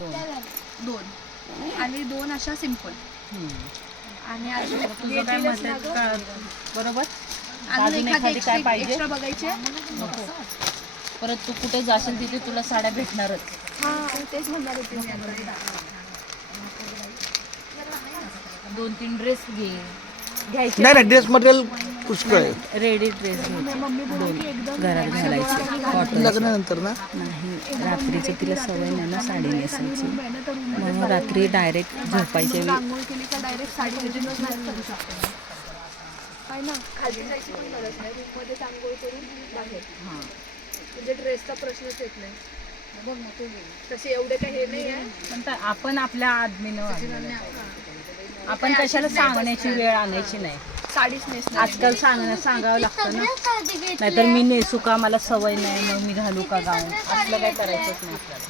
2 आणि 2 अशा सिंपल. आणि अजून तुझं काय मत आहे का? बरोबर. अजून एखादी काय पाहिजे एक्स्ट्रा बघायचे. परत तू कुठे जाशील तिथे तुला साड्या भेटणारच. तेच म्हणणार होते मी आता. 2-3 ड्रेस घ्यायचे. नाही ड्रेस मटेरियल पुष्कळ आहे. रेडी ड्रेस घ्यायचे 2 घरात घालायचे कॉटन. लग्नानंतर ना नाही रात्रीची तिला सवय नाही ना साडी नेसायची, म्हणून रात्री डायरेक्ट झोपायच्या वेळी आंघोळ केली का डायरेक्ट साडी घालूनच नाही करू शकतो. काय ना खाली जायची पण गरज नाही, रूममध्येच आंघोळ करून बाहेर. म्हणजे ड्रेसचा प्रश्नच येत नाही. बघ ना तू तसे एवढे काही हे नाही आहे. पण आपण आपल्या आदमीनं आपण कशाला सांगण्याची वेळ आणायची नाही. साडीच नेसणार. आजकाल सांगावं लागतं ना, नाहीतर मी नेसू का, मला सवय नाही मग मी घालू का गाऊन, असलं काय करायचंच नाही आपल्याला.